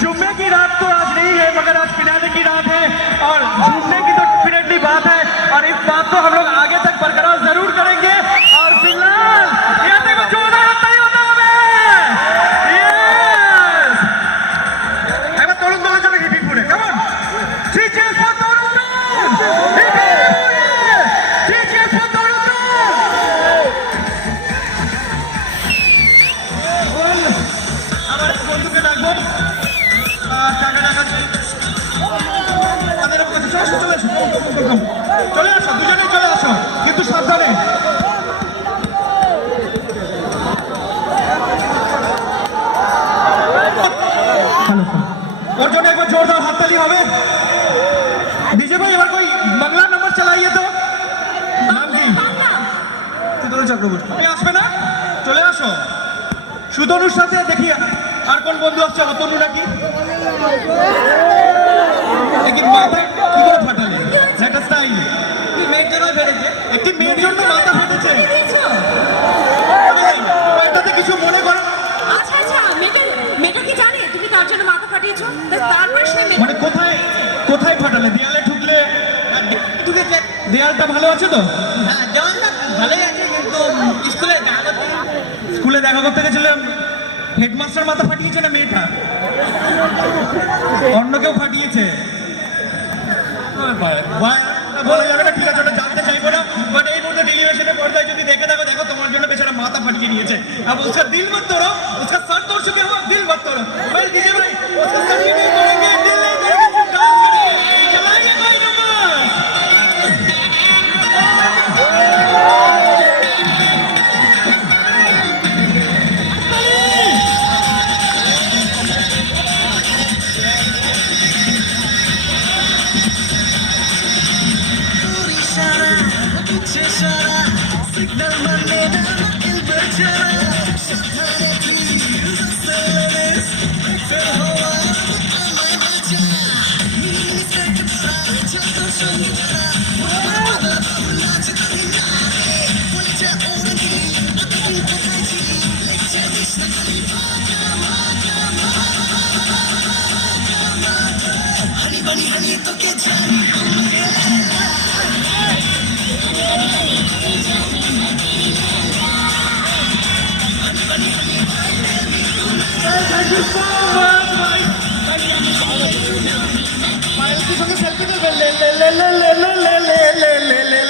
जुम्मे की रात तो आज नहीं है, मगर आज फिनाले की रात है और झूमने की तो डेफिनेटली बात है और इस बात को हम लोग आगे तक बरकरार जरूर करेंगे। और फिलहाल यहाँ देखो जोरदार ताली होता है। यस, एक बार तरुण दल चले हिपी पूरे, come on, three cheers for Tarun Dal, three cheers for Tarun दल। আমার বন্ধুকে ডাকবো, টাকা টাকা তাদের কাছে চলে আসো, চলে আসো, দুজনেই চলে আসো, কিন্তু সাবধানে। ওর জন্য একবার জোরদার হাততালি হবে। डीजे भाई और कोई मंगला नंबर चलाइए तो। नाम কি? শীতল চক্রবর্তী। তুমি আসবে না? চলে আসো। সুতনুর সাথে দেখি আর কোন বন্ধু আসছে, অতনু নাকি? একটি মাথা কি করে ফাটালে? একটা স্টাইল। তুই মেয়ের জন্য ফেটেছে। একটি মেয়ের জন্য মাথা ফেটেছে। এটাতে কিছু মনে করো। আচ্ছা আচ্ছা, মেয়েটা কি জানে তুমি তার জন্য মাথা ফাটিয়েছো? তারপরে সে মানে কোথায় কোথায় ফাটালে? দেয়ালে ঠুকলে? দেয়ালটা ভালো আছে তো? হ্যাঁ, দেওয়ালটা ভালোই আছে, কিন্তু স্কুলে দেখা করতে গেছিলাম, হেডমাস্টার মাথা ফাটিয়েছে না মেয়েটা? অন্য কেউ ফাটিয়েছে? বলা যাবে না, ঠিক আছে, ওটা জানতে চাইবো না। বাট এই মুহূর্তে টেলিভিশনের পর্দায় যদি দেখে থাকো, দেখো তোমার জন্য বেচারা মাথা ফাটিয়ে নিয়েছে। अब उसका दिल मत तोड़ो, उसका सर तोड़ चुके हो, दिल मत तोड़ो। भाई डीजे भाई उसका सर नहीं तोड़ेंगे, दिल नहीं तोड़ेंगे, सिर्फ डांस करेंगे। चलाइए भाई नंबर। honey, तो क्या जाने